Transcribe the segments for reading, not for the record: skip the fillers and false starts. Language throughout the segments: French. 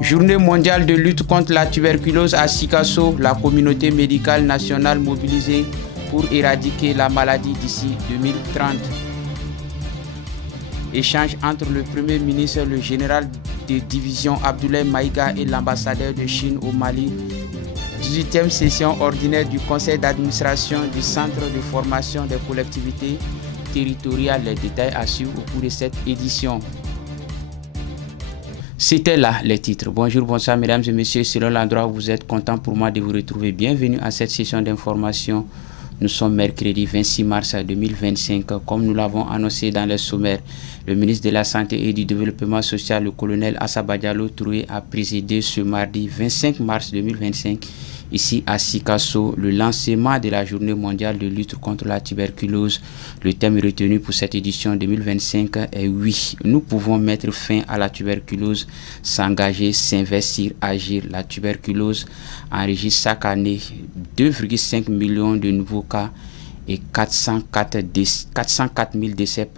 Journée mondiale de lutte contre la tuberculose à Sikasso, la communauté médicale nationale mobilisée pour éradiquer la maladie d'ici 2030. Échange entre le Premier ministre, le général de division Abdoulaye Maïga et l'ambassadeur de Chine au Mali. 18e session ordinaire du conseil d'administration du centre de formation des collectivités territoriales. Les détails à suivre au cours de cette édition. C'était là les titres. Bonjour, bonsoir mesdames et messieurs. Selon l'endroit où vous êtes, content pour moi de vous retrouver. Bienvenue à cette session d'information. Nous sommes mercredi 26 mars 2025. Comme nous l'avons annoncé dans le sommaire, le ministre de la Santé et du Développement social, le colonel Assaba Diallo Touré, a présidé ce mardi 25 mars 2025 ici à Sikasso le lancement de la journée mondiale de lutte contre la tuberculose. Le thème retenu pour cette édition 2025 est « Oui, nous pouvons mettre fin à la tuberculose, s'engager, s'investir, agir ». La tuberculose enregistre chaque année 2,5 millions de nouveaux cas et 404 000 décès,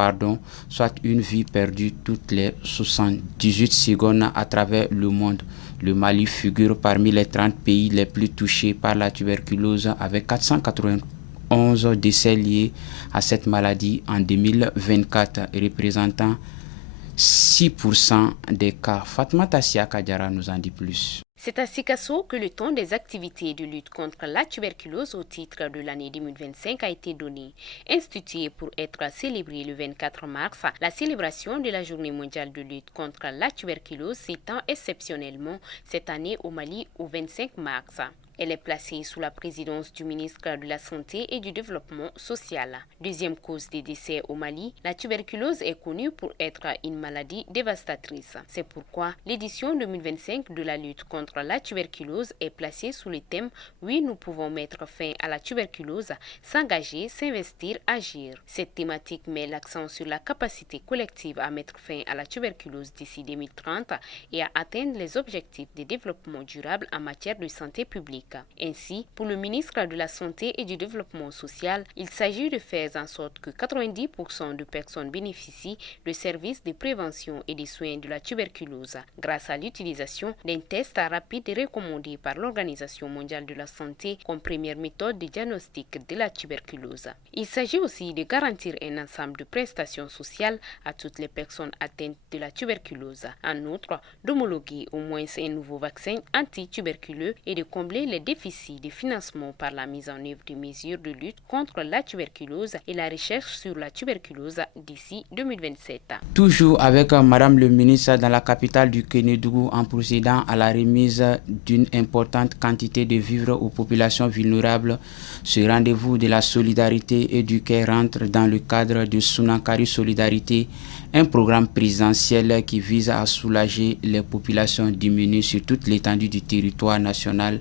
soit une vie perdue toutes les 78 secondes à travers le monde. Le Mali figure parmi les 30 pays les plus touchés par la tuberculose avec 491 décès liés à cette maladie en 2024, représentant 6% des cas. Fatmata Siaka Diarra nous en dit plus. C'est à Sikasso que le ton des activités de lutte contre la tuberculose au titre de l'année 2025 a été donné. Instituée pour être célébrée le 24 mars, la célébration de la Journée mondiale de lutte contre la tuberculose s'étend exceptionnellement cette année au Mali au 25 mars. Elle est placée sous la présidence du ministre de la Santé et du Développement social. Deuxième cause des décès au Mali, la tuberculose est connue pour être une maladie dévastatrice. C'est pourquoi l'édition 2025 de la lutte contre la tuberculose est placée sous le thème « Oui, nous pouvons mettre fin à la tuberculose, s'engager, s'investir, agir ». Cette thématique met l'accent sur la capacité collective à mettre fin à la tuberculose d'ici 2030 et à atteindre les objectifs de développement durable en matière de santé publique. Ainsi, pour le ministre de la Santé et du Développement social, il s'agit de faire en sorte que 90% de personnes bénéficient de services de prévention et de soins de la tuberculose grâce à l'utilisation d'un test rapide recommandé par l'Organisation mondiale de la santé comme première méthode de diagnostic de la tuberculose. Il s'agit aussi de garantir un ensemble de prestations sociales à toutes les personnes atteintes de la tuberculose. En outre, d'homologuer au moins un nouveau vaccin anti-tuberculeux et de combler les déficits de financement par la mise en œuvre de mesures de lutte contre la tuberculose et la recherche sur la tuberculose d'ici 2027. Toujours avec Madame le ministre dans la capitale du Kénédougou en procédant à la remise d'une importante quantité de vivres aux populations vulnérables, ce rendez-vous de la solidarité et du cœur rentre dans le cadre de Sunankari Solidarité, un programme présidentiel qui vise à soulager les populations diminuées sur toute l'étendue du territoire national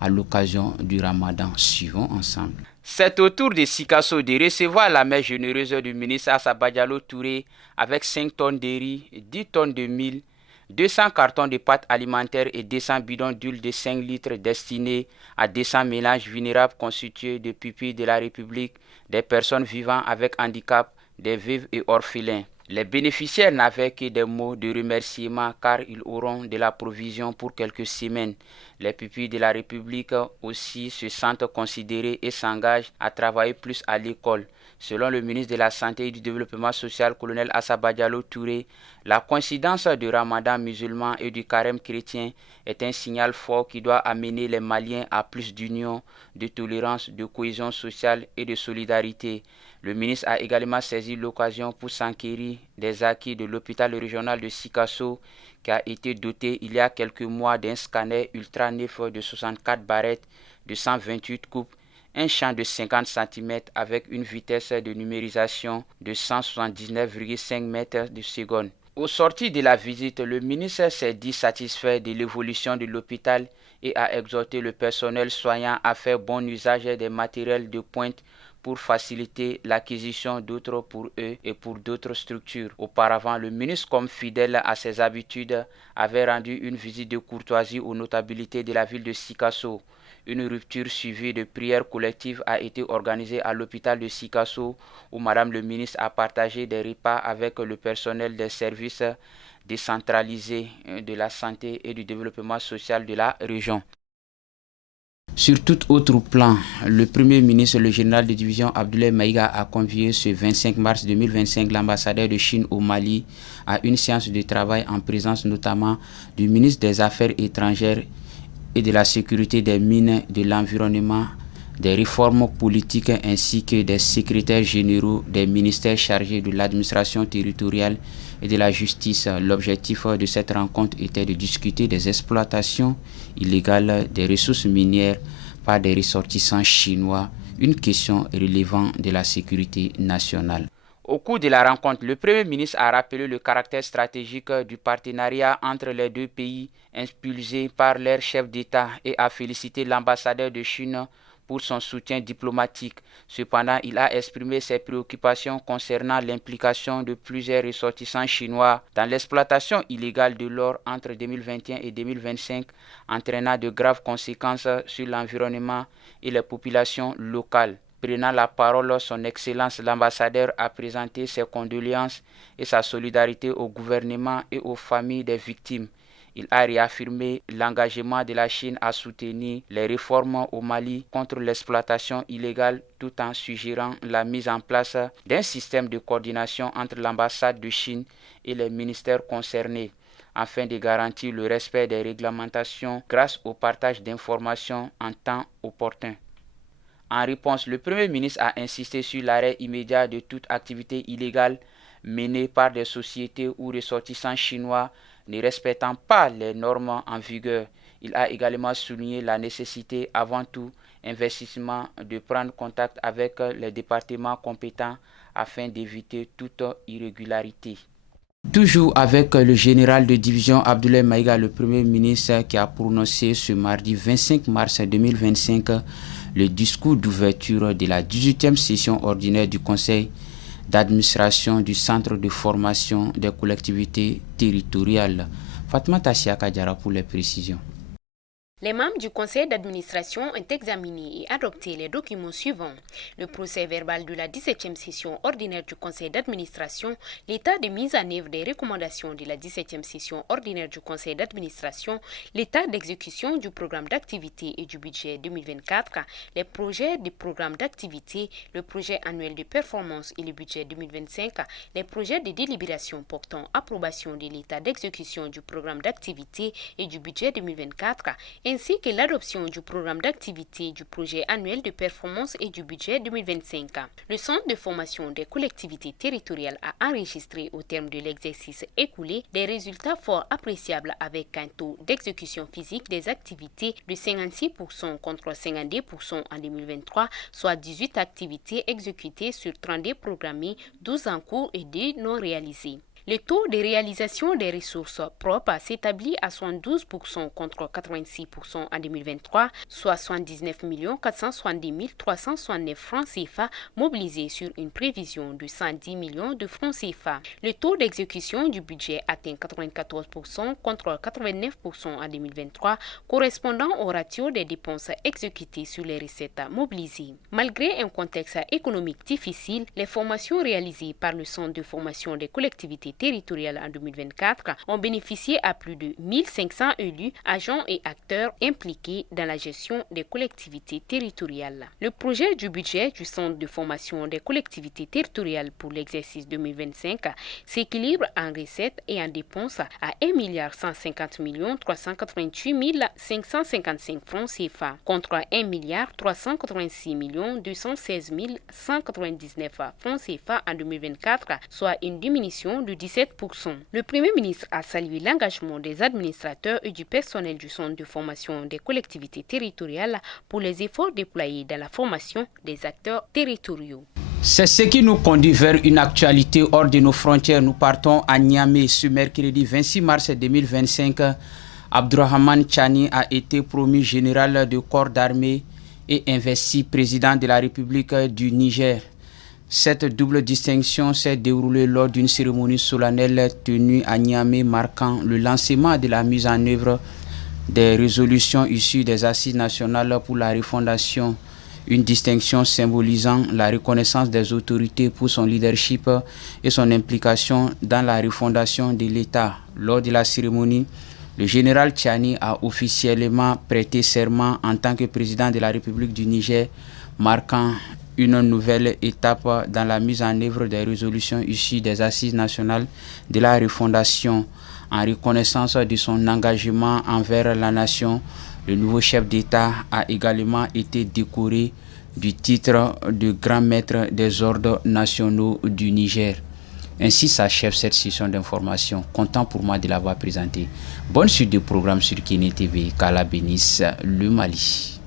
à l'occasion du Ramadan. Suivons ensemble. C'est au tour de Sikasso de recevoir la main généreuse du ministre Assaba Diallo Touré avec 5 tonnes de riz, 10 tonnes de mil, 200 cartons de pâtes alimentaires et 200 bidons d'huile de 5 litres destinés à 200 ménages vulnérables constitués de pupilles de la République, des personnes vivant avec handicap, des veuves et orphelins. Les bénéficiaires n'avaient que des mots de remerciement car ils auront de la provision pour quelques semaines. Les pupilles de la République aussi se sentent considérés et s'engagent à travailler plus à l'école. Selon le ministre de la Santé et du Développement social, colonel Assaba Diallo Touré, la coïncidence du Ramadan musulman et du carême chrétien est un signal fort qui doit amener les Maliens à plus d'union, de tolérance, de cohésion sociale et de solidarité. Le ministre a également saisi l'occasion pour s'enquérir des acquis de l'hôpital régional de Sikasso qui a été doté il y a quelques mois d'un scanner ultra neuf de 64 barrettes de 128 coupes, un champ de 50 cm avec une vitesse de numérisation de 179,5 mètres de seconde. Au sortir de la visite, le ministre s'est dit satisfait de l'évolution de l'hôpital et a exhorté le personnel soignant à faire bon usage des matériels de pointe pour faciliter l'acquisition d'autres pour eux et pour d'autres structures. Auparavant, le ministre, comme fidèle à ses habitudes, avait rendu une visite de courtoisie aux notabilités de la ville de Sikasso. Une rupture suivie de prières collectives a été organisée à l'hôpital de Sikasso où Madame le ministre a partagé des repas avec le personnel des services décentralisés de la santé et du développement social de la région. Sur tout autre plan, le Premier ministre, le général de division Abdoulaye Maïga a convié ce 25 mars 2025 l'ambassadeur de Chine au Mali à une séance de travail en présence notamment du ministre des Affaires étrangères et de la sécurité des mines, de l'environnement, des réformes politiques ainsi que des secrétaires généraux des ministères chargés de l'administration territoriale et de la justice. L'objectif de cette rencontre était de discuter des exploitations illégales des ressources minières par des ressortissants chinois, une question relevant de la sécurité nationale. Au cours de la rencontre, le Premier ministre a rappelé le caractère stratégique du partenariat entre les deux pays impulsé par leurs chefs d'État et a félicité l'ambassadeur de Chine pour son soutien diplomatique. Cependant, il a exprimé ses préoccupations concernant l'implication de plusieurs ressortissants chinois dans l'exploitation illégale de l'or entre 2021 et 2025, entraînant de graves conséquences sur l'environnement et les populations locales. Prenant la parole, son Excellence l'ambassadeur a présenté ses condoléances et sa solidarité au gouvernement et aux familles des victimes. Il a réaffirmé l'engagement de la Chine à soutenir les réformes au Mali contre l'exploitation illégale tout en suggérant la mise en place d'un système de coordination entre l'ambassade de Chine et les ministères concernés afin de garantir le respect des réglementations grâce au partage d'informations en temps opportun. En réponse, le Premier ministre a insisté sur l'arrêt immédiat de toute activité illégale menée par des sociétés ou ressortissants chinois ne respectant pas les normes en vigueur. Il a également souligné la nécessité, avant tout investissement, de prendre contact avec les départements compétents afin d'éviter toute irrégularité. Toujours avec le général de division Abdoulaye Maïga, le Premier ministre qui a prononcé ce mardi 25 mars 2025 le discours d'ouverture de la 18e session ordinaire du Conseil d'administration du Centre de formation des collectivités territoriales. Fatma Tassia Kadjara pour les précisions. Les membres du conseil d'administration ont examiné et adopté les documents suivants. Le procès verbal de la 17e session ordinaire du conseil d'administration, l'état de mise en œuvre des recommandations de la 17e session ordinaire du conseil d'administration, l'état d'exécution du programme d'activité et du budget 2024, les projets du programme d'activité, le projet annuel de performance et le budget 2025, les projets de délibération portant approbation de l'état d'exécution du programme d'activité et du budget 2024, ainsi que l'adoption du programme d'activité du projet annuel de performance et du budget 2025. Le Centre de formation des collectivités territoriales a enregistré au terme de l'exercice écoulé des résultats fort appréciables avec un taux d'exécution physique des activités de 56% contre 52% en 2023, soit 18 activités exécutées sur 32 programmées, 12 en cours et 2 non réalisées. Le taux de réalisation des ressources propres s'établit à 72% contre 86% en 2023, soit 79 470 369 francs CFA mobilisés sur une prévision de 110 millions de francs CFA. Le taux d'exécution du budget atteint 94% contre 89% en 2023, correspondant au ratio des dépenses exécutées sur les recettes mobilisées. Malgré un contexte économique difficile, les formations réalisées par le Centre de formation des collectivités territoriales en 2024 ont bénéficié à plus de 1500 élus, agents et acteurs impliqués dans la gestion des collectivités territoriales. Le projet du budget du Centre de formation des collectivités territoriales pour l'exercice 2025 s'équilibre en recettes et en dépenses à 1 150 388 555 francs CFA contre 1 386 216 199 francs CFA en 2024, soit une diminution de 17%. Le Premier ministre a salué l'engagement des administrateurs et du personnel du Centre de formation des collectivités territoriales pour les efforts déployés dans la formation des acteurs territoriaux. C'est ce qui nous conduit vers une actualité hors de nos frontières. Nous partons à Niamey ce mercredi 26 mars 2025. Abdourahmane Tchani a été promu général de corps d'armée et investi président de la République du Niger. Cette double distinction s'est déroulée lors d'une cérémonie solennelle tenue à Niamey marquant le lancement de la mise en œuvre des résolutions issues des assises nationales pour la refondation, une distinction symbolisant la reconnaissance des autorités pour son leadership et son implication dans la refondation de l'État. Lors de la cérémonie, le général Tchani a officiellement prêté serment en tant que président de la République du Niger, marquant une nouvelle étape dans la mise en œuvre des résolutions issues des assises nationales de la refondation. En reconnaissance de son engagement envers la nation, le nouveau chef d'État a également été décoré du titre de grand maître des ordres nationaux du Niger. Ainsi s'achève cette session d'information. Content pour moi de l'avoir présenté. Bonne suite de programme sur Kene TV. Qu'Allah bénisse le Mali.